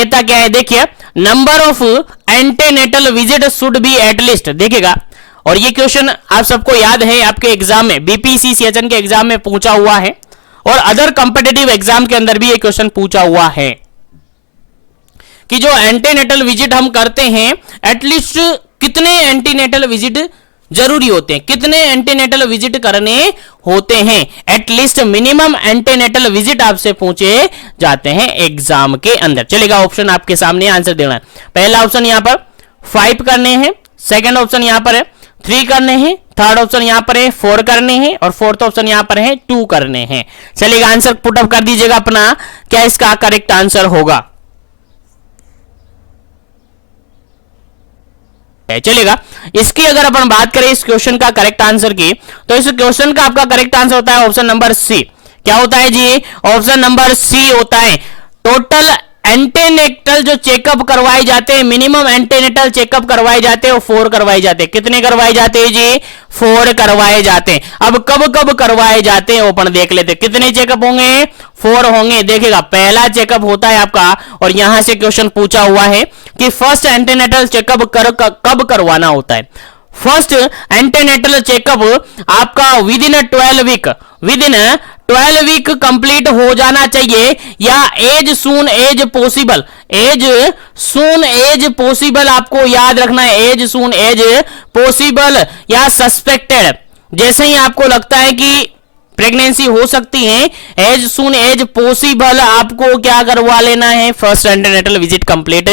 कहता क्या है, देखिए number of antenatal visit should be at least, देखिएगा। और ये क्वेश्चन आप सबको याद है, आपके एग्जाम में बीपीसी सीएचएन के एग्जाम में पूछा हुआ है और अदर कॉम्पिटिटिव एग्जाम के अंदर भी ये क्वेश्चन पूछा हुआ है कि जो एंटीनेटल विजिट हम करते हैं एटलीस्ट कितने एंटीनेटल विजिट जरूरी होते हैं, कितने एंटीनेटल विजिट करने होते हैं। एटलीस्ट मिनिमम एंटीनेटल विजिट आपसे पूछे जाते हैं एग्जाम के अंदर। चलेगा, ऑप्शन आपके सामने आंसर देना है। पहला ऑप्शन यहां पर 5 करने हैं, सेकंड ऑप्शन यहां पर है 3 करने हैं, थर्ड ऑप्शन यहां पर है 4 करने हैं और फोर्थ ऑप्शन यहां पर है 2 करने हैं। चलिएगा, आंसर पुटअप कर दीजिएगा अपना, क्या इसका करेक्ट आंसर होगा। चलेगा, इसकी अगर अपन बात करें इस क्वेश्चन का करेक्ट आंसर की, तो इस क्वेश्चन का आपका करेक्ट आंसर होता है ऑप्शन नंबर सी। क्या होता है जी? ऑप्शन नंबर सी होता है। टोटल एंटीनेटल जो चेकअप करवाए जाते हैं, मिनिमम एंटीनेटल चेकअप करवाए जाते हैं वो 4 करवाए जाते हैं। कितने करवाए जाते हैं जी? 4 करवाए जाते हैं। अब कब कब करवाए जाते हैं वो अपन देख लेते हैं। कितने चेकअप होंगे? 4 होंगे। देखिएगा, पहला चेकअप होता है आपका, और यहां से क्वेश्चन पूछा हुआ है कि फर्स्ट एंटीनेटल चेकअप कब करवाना होता है। फर्स्ट एंटीनेटल चेकअप आपका विद इन 12 वीक कंप्लीट हो जाना चाहिए, या एज सून एज पॉसिबल आपको याद रखना है। एज सून एज पॉसिबल या सस्पेक्टेड, जैसे ही आपको लगता है कि प्रेगनेंसी हो सकती है, एज सून एज पॉसिबल आपको क्या करवा लेना है? फर्स्ट एंटीनेटल विजिट कंप्लीट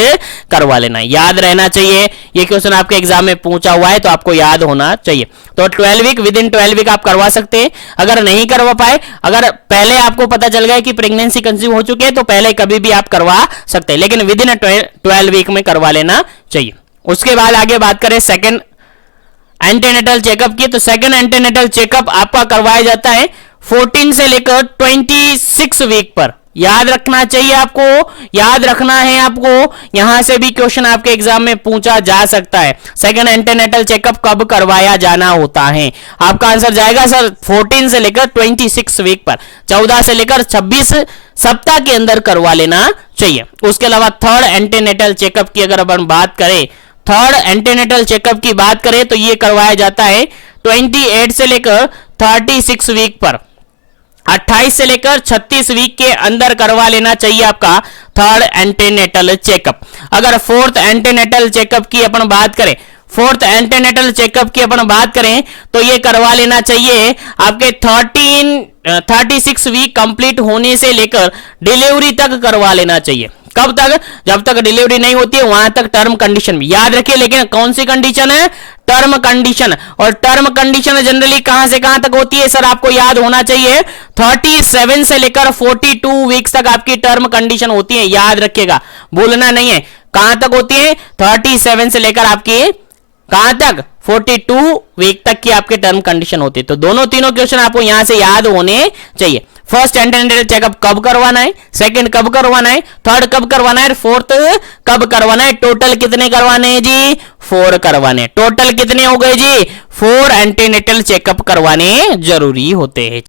करवा लेना है। याद रहना चाहिए, ये क्वेश्चन आपके एग्जाम में पूछा हुआ है तो आपको याद होना चाहिए। तो 12 वीक, विद इन 12 वीक आप करवा सकते हैं। अगर नहीं करवा पाए, अगर पहले आपको पता चल गया कि प्रेगनेंसी कंसीव हो चुकी है तो पहले कभी भी आप करवा सकते हैं, लेकिन विद इन 12 वीक में करवा लेना चाहिए। उसके बाद आगे बात करें सेकेंड एंटीनेटल चेकअप की, तो सेकंड एंटीनेटल चेकअप आपका करवाया जाता है 14 से लेकर 26 वीक पर। याद रखना चाहिए आपको, याद रखना है आपको, यहां से भी क्वेश्चन आपके एग्जाम में पूछा जा सकता है। सेकंड एंटीनेटल चेकअप कब करवाया जाना होता है? आपका आंसर जाएगा सर 14 से लेकर 26 वीक पर, 14 से लेकर 26 सप्ताह के अंदर करवा लेना चाहिए। उसके अलावा थर्ड एंटीनेटल चेकअप की अगर अपन बात करें, थर्ड एंटीनेटल चेकअप की बात करें तो ये करवाया जाता है 28 से लेकर 36 वीक पर, 28 से लेकर 36 वीक के अंदर करवा लेना चाहिए आपका थर्ड एंटीनेटल चेकअप। अगर फोर्थ एंटीनेटल चेकअप की अपन बात करें, फोर्थ एंटीनेटल चेकअप की अपन बात करें तो ये करवा लेना चाहिए आपके 36 वीक कंप्लीट होने से लेकर डिलीवरी तक करवा लेना चाहिए। कब तक? जब तक डिलीवरी नहीं होती है वहां तक टर्म कंडीशन भी याद रखिए। लेकिन कौन सी कंडीशन है? Term condition. और टर्म कंडीशन जनरली कहां से कहां तक होती है सर? आपको याद होना चाहिए 37 से लेकर 42 वीक्स तक आपकी टर्म कंडीशन होती है। याद रखिएगा, भूलना नहीं है। कहां तक होती है? 37 से लेकर आपकी कहां तक? 42 वीक तक की आपके टर्म कंडीशन होती है। तो दोनों तीनों क्वेश्चन आपको यहां से याद होने चाहिए। फर्स्ट एंटीनेटल चेकअप कब करवाना है, सेकंड कब करवाना है, थर्ड कब करवाना है, फोर्थ कब करवाना है। टोटल कितने करवाने हैं जी? 4 करवाने। टोटल कितने हो गए जी? 4 एंटीनेटल चेकअप करवाने जरूरी होते हैं।